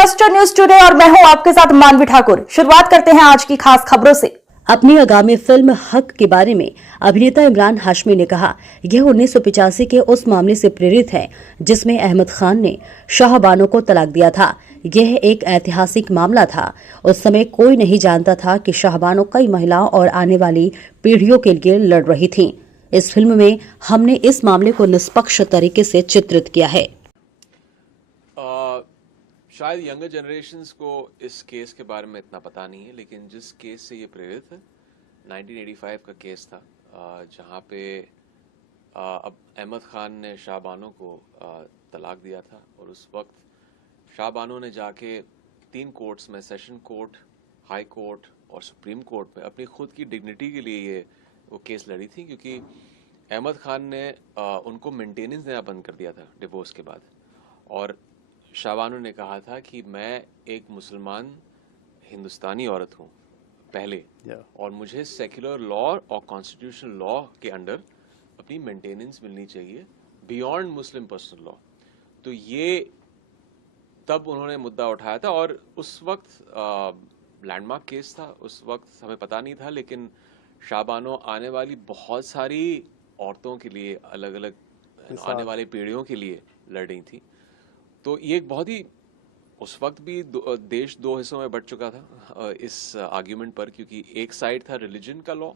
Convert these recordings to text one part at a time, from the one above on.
Cluster news today और मैं हूं आपके साथ मानवी ठाकुर। शुरुआत करते हैं आज की खास खबरों से। अपनी आगामी फिल्म हक के बारे में अभिनेता इमरान हाशमी ने कहा, यह 1985 के उस मामले से प्रेरित है जिसमें अहमद खान ने शाहबानो को तलाक दिया था। यह एक ऐतिहासिक मामला था। उस समय कोई नहीं जानता था कि शाहबानो कई महिलाओं और आने वाली पीढ़ियों के लिए लड़ रही थीं। इस फिल्म में हमने इस मामले को निष्पक्ष तरीके से चित्रित किया है। शायद यंगर जनरेशन्स को इस केस के बारे में इतना पता नहीं है, लेकिन जिस केस से ये प्रेरित है 1985 का केस था, जहाँ पे अब अहमद खान ने शाहबानो को तलाक दिया था। और उस वक्त शाहबानो ने जाके 3 कोर्ट्स में, सेशन कोर्ट, हाई कोर्ट और सुप्रीम कोर्ट में अपनी खुद की डिग्निटी के लिए ये वो केस लड़ी थी, क्योंकि अहमद खान ने उनको मेंटेनेंस देना बंद कर दिया था डिवोर्स के बाद। और शाहबानो ने कहा था कि मैं एक मुसलमान हिंदुस्तानी औरत हूँ पहले, और मुझे सेक्युलर लॉ और कॉन्स्टिट्यूशनल लॉ के अंडर अपनी मेंटेनेंस मिलनी चाहिए बियॉन्ड मुस्लिम पर्सनल लॉ। तो ये तब उन्होंने मुद्दा उठाया था, और उस वक्त लैंडमार्क केस था। उस वक्त हमें पता नहीं था, लेकिन शाहबानो आने वाली बहुत सारी औरतों के लिए, अलग अलग आने वाली पीढ़ियों के लिए लड़ रही थी। तो ये एक बहुत ही, उस वक्त भी देश 2 हिस्सों में बंट चुका था इस आर्ग्यूमेंट पर, क्योंकि एक साइड था रिलीजन का लॉ,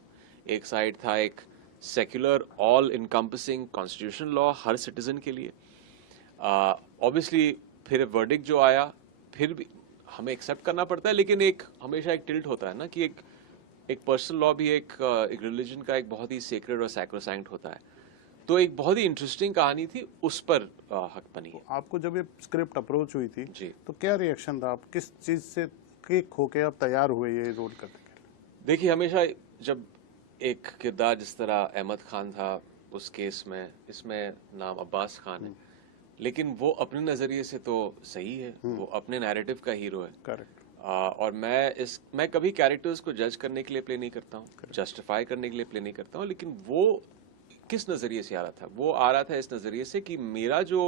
एक साइड था एक secular all encompassing constitutional law हर सिटीजन के लिए। ऑब्वियसली फिर वर्डिक्ट जो आया, फिर भी हमें एक्सेप्ट करना पड़ता है, लेकिन एक हमेशा एक टिल्ट होता है ना कि एक पर्सनल लॉ भी एक रिलीजन का एक बहुत ही सेक्रेड और सैक्रोसैंक्ट होता है। तो एक बहुत ही इंटरेस्टिंग कहानी थी, उस पर हक बनी है। आपको जब ये स्क्रिप्ट अप्रोच हुई थी जी, तो क्या रिएक्शन था? आप किस चीज से किक होके आप तैयार हुए ये रोल करने के लिए? देखिए, हमेशा जब एक किरदार जिस तरह अहमद खान था उस केस में, इसमें नाम अब्बास खान है, लेकिन वो अपने नजरिए से तो सही है, वो अपने नैरेटिव का हीरो है। करेक्ट। और मैं कभी कैरेक्टर्स को जज करने के लिए प्ले नहीं करता हूँ, जस्टिफाई करने के लिए प्ले नहीं करता हूँ, लेकिन वो किस नज़रिए से आ रहा था? वो आ रहा था इस नज़रिए से कि मेरा जो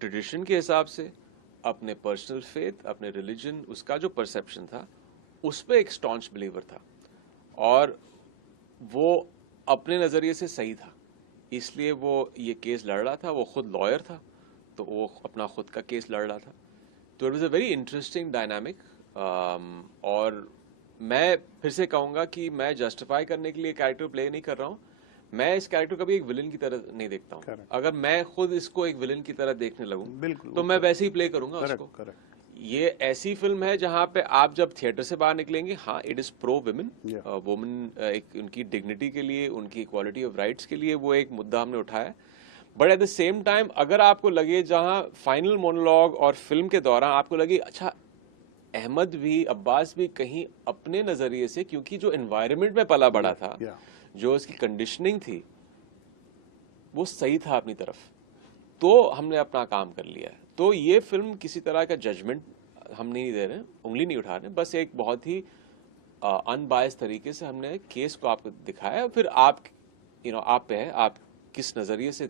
ट्रेडिशन के हिसाब से, अपने पर्सनल फेथ, अपने रिलीजन, उसका जो परसेप्शन था, उस पर एक स्टॉन्च बिलीवर था, और वो अपने नज़रिए से सही था, इसलिए वो ये केस लड़ रहा था। वो खुद लॉयर था, तो वो अपना खुद का केस लड़ रहा था। तो it was a very interesting dynamic. और मैं फिर से कहूँगा कि मैं जस्टिफाई करने के लिए कैरेक्टर प्ले नहीं कर रहा हूँ। मैं इस कैरेक्टर को भी एक विलन की तरह नहीं देखता हूँ। अगर मैं खुद इसको एक विलन की तरह देखने लगूं, तो मैं वैसे ही प्ले करूंगा उसको। ये ऐसी फिल्म है जहां पे आप जब थिएटर से बाहर निकलेंगे, हाँ, it is pro women, women, एक उनकी डिग्निटी के लिए, उनकी इक्वालिटी ऑफ राइट्स के लिए वो एक मुद्दा हमने उठाया। But at the same time, अगर आपको लगे जहां फाइनल मोनोलॉग और फिल्म के दौरान आपको लगे अच्छा, अहमद भी, अब्बास भी कहीं अपने नजरिए से, क्योंकि जो एनवायरनमेंट में पला बड़ा था, जो उसकी कंडीशनिंग थी, वो सही था अपनी तरफ, तो हमने अपना काम कर लिया है। तो ये फिल्म किसी तरह का जजमेंट हम नहीं दे रहे, उंगली नहीं उठा रहे, बस एक बहुत ही अनबायस्ड तरीके से हमने केस को आपको दिखाया। फिर आप आप पे है, आप किस नजरिए से